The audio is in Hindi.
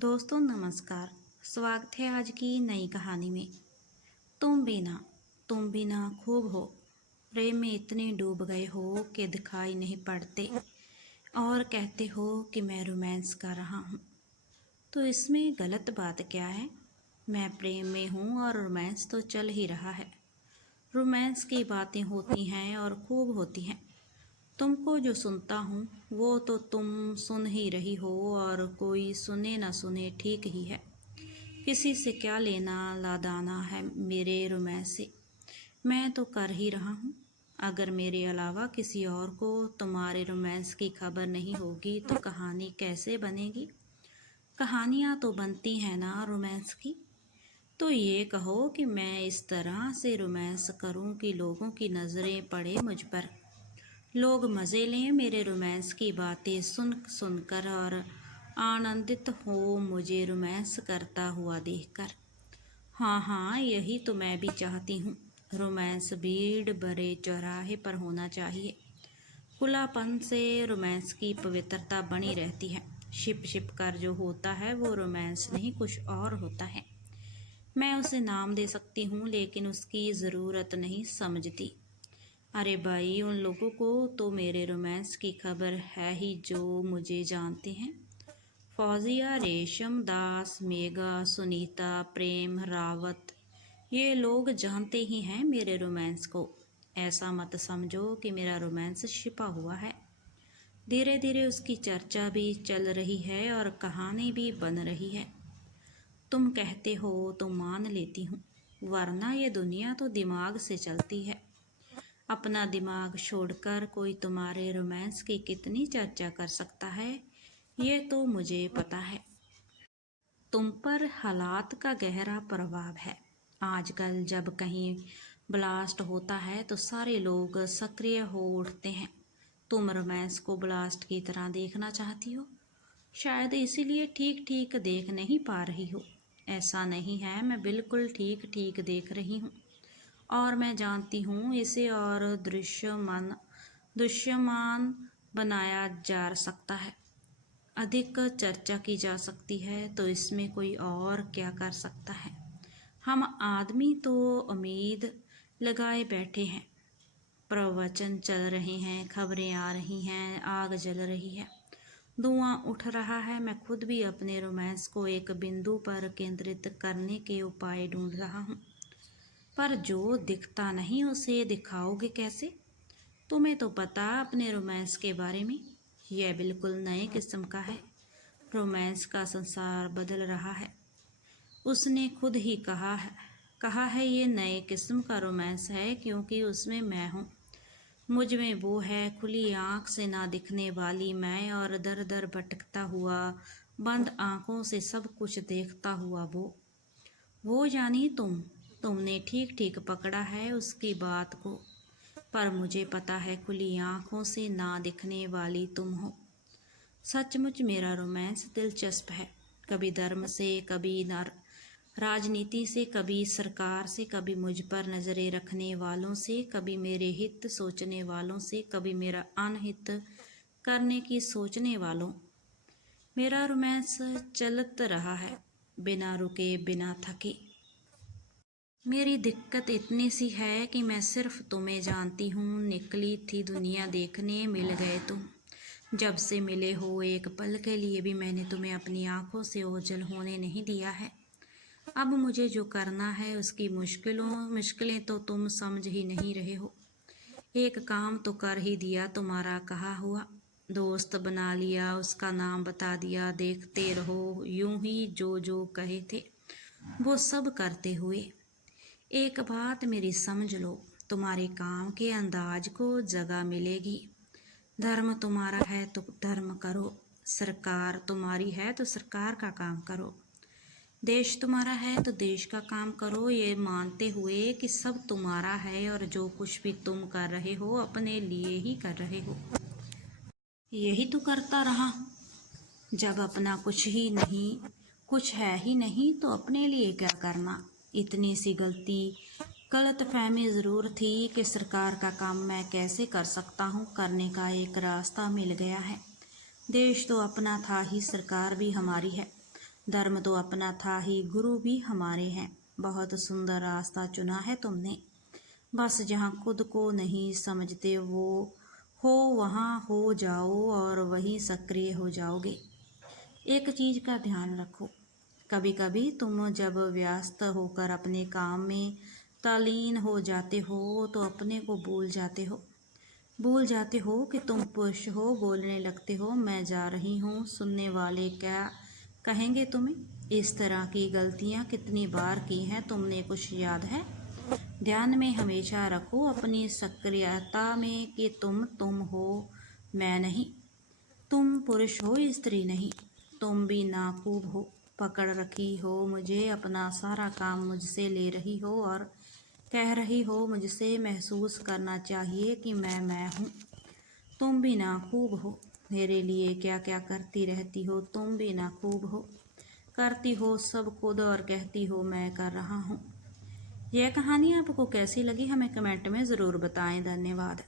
दोस्तों नमस्कार। स्वागत है आज की नई कहानी में। तुम बिना खूब हो, प्रेम में इतने डूब गए हो कि दिखाई नहीं पड़ते और कहते हो कि मैं रोमांस कर रहा हूँ। तो इसमें गलत बात क्या है? मैं प्रेम में हूँ और रोमांस तो चल ही रहा है। रोमांस की बातें होती हैं और खूब होती हैं। तुमको जो सुनता हूँ वो तो तुम सुन ही रही हो, और कोई सुने ना सुने ठीक ही है। किसी से क्या लेना लादाना है मेरे रोमांस से? मैं तो कर ही रहा हूँ। अगर मेरे अलावा किसी और को तुम्हारे रोमांस की खबर नहीं होगी तो कहानी कैसे बनेगी? कहानियाँ तो बनती हैं ना रोमांस की। तो ये कहो कि मैं इस तरह से रोमांस करूं कि लोगों की नज़रें पड़े मुझ पर, लोग मज़े लें मेरे रोमांस की बातें सुन सुनकर और आनंदित हो मुझे रोमांस करता हुआ देखकर। हाँ हाँ, यही तो मैं भी चाहती हूँ। रोमांस भीड़ भरे चौराहे पर होना चाहिए। खुलापन से रोमांस की पवित्रता बनी रहती है। छिप छिप कर जो होता है वो रोमांस नहीं, कुछ और होता है। मैं उसे नाम दे सकती हूँ लेकिन उसकी ज़रूरत नहीं समझती। अरे भाई, उन लोगों को तो मेरे रोमांस की खबर है ही जो मुझे जानते हैं। फौजिया, रेशम, दास, मेघा, सुनीता, प्रेम, रावत, ये लोग जानते ही हैं मेरे रोमांस को। ऐसा मत समझो कि मेरा रोमांस छिपा हुआ है। धीरे धीरे उसकी चर्चा भी चल रही है और कहानी भी बन रही है। तुम कहते हो तो मान लेती हूँ, वरना ये दुनिया तो दिमाग से चलती है। अपना दिमाग छोड़कर कोई तुम्हारे रोमांस की कितनी चर्चा कर सकता है, ये तो मुझे पता है। तुम पर हालात का गहरा प्रभाव है। आजकल जब कहीं ब्लास्ट होता है तो सारे लोग सक्रिय हो उठते हैं। तुम रोमांस को ब्लास्ट की तरह देखना चाहती हो, शायद इसीलिए ठीक ठीक देख नहीं पा रही हो। ऐसा नहीं है, मैं बिल्कुल ठीक ठीक देख रही हूँ और मैं जानती हूँ इसे और दृश्यमान बनाया जा सकता है, अधिक चर्चा की जा सकती है। तो इसमें कोई और क्या कर सकता है? हम आदमी तो उम्मीद लगाए बैठे हैं। प्रवचन चल रहे हैं, खबरें आ रही हैं, आग जल रही है, धुआं उठ रहा है। मैं खुद भी अपने रोमांस को एक बिंदु पर केंद्रित करने के उपाय ढूंढ रहा हूँ, पर जो दिखता नहीं उसे दिखाओगे कैसे? तुम्हें तो पता अपने रोमांस के बारे में, यह बिल्कुल नए किस्म का है। रोमांस का संसार बदल रहा है। उसने खुद ही कहा है ये नए किस्म का रोमांस है क्योंकि उसमें मैं हूँ। मुझ में वो है, खुली आँख से ना दिखने वाली मैं, और दर दर भटकता हुआ बंद आँखों से सब कुछ देखता हुआ वो जानी तुमने ठीक ठीक पकड़ा है उसकी बात को। पर मुझे पता है खुली आँखों से ना दिखने वाली तुम हो। सचमुच मेरा रोमांस दिलचस्प है, कभी धर्म से, कभी राजनीति से, कभी सरकार से, कभी मुझ पर नज़रें रखने वालों से, कभी मेरे हित सोचने वालों से, कभी मेरा अनहित करने की सोचने वालों। मेरा रोमांस चलत रहा है, बिना रुके बिना थके। मेरी दिक्कत इतनी सी है कि मैं सिर्फ तुम्हें जानती हूँ। निकली थी दुनिया देखने, मिल गए तुम। जब से मिले हो एक पल के लिए भी मैंने तुम्हें अपनी आंखों से ओझल होने नहीं दिया है। अब मुझे जो करना है उसकी मुश्किलें तो तुम समझ ही नहीं रहे हो। एक काम तो कर ही दिया, तुम्हारा कहा हुआ। दोस्त बना लिया, उसका नाम बता दिया, देखते रहो यूं ही जो जो कहे थे वो सब करते हुए। एक बात मेरी समझ लो, तुम्हारे काम के अंदाज को जगह मिलेगी। धर्म तुम्हारा है तो धर्म करो, सरकार तुम्हारी है तो सरकार का काम करो, देश तुम्हारा है तो देश का काम करो, ये मानते हुए कि सब तुम्हारा है और जो कुछ भी तुम कर रहे हो अपने लिए ही कर रहे हो। यही तो करता रहा। जब अपना कुछ है ही नहीं तो अपने लिए क्या करना? इतनी सी गलत फहमी ज़रूर थी कि सरकार का काम मैं कैसे कर सकता हूँ। करने का एक रास्ता मिल गया है। देश तो अपना था ही, सरकार भी हमारी है। धर्म तो अपना था ही, गुरु भी हमारे हैं। बहुत सुंदर रास्ता चुना है तुमने, बस जहाँ खुद को नहीं समझते वो हो वहाँ हो जाओ और वहीं सक्रिय हो जाओगे। एक चीज़ का ध्यान रखो, कभी कभी तुम जब व्यस्त होकर अपने काम में तल्लीन हो जाते हो तो अपने को भूल जाते हो कि तुम पुरुष हो। बोलने लगते हो मैं जा रही हूँ, सुनने वाले क्या कहेंगे तुम्हें। इस तरह की गलतियाँ कितनी बार की हैं तुमने, कुछ याद है? ध्यान में हमेशा रखो अपनी सक्रियता में कि तुम हो, मैं नहीं। तुम पुरुष हो, स्त्री नहीं। तुम भी नाखूब हो, पकड़ रखी हो मुझे, अपना सारा काम मुझसे ले रही हो और कह रही हो मुझसे महसूस करना चाहिए कि मैं हूँ। तुम भी नाखूब हो, मेरे लिए क्या क्या करती रहती हो। तुम भी नाखूब हो, करती हो सब खुद और कहती हो मैं कर रहा हूँ। यह कहानी आपको कैसी लगी हमें कमेंट में ज़रूर बताएं। धन्यवाद।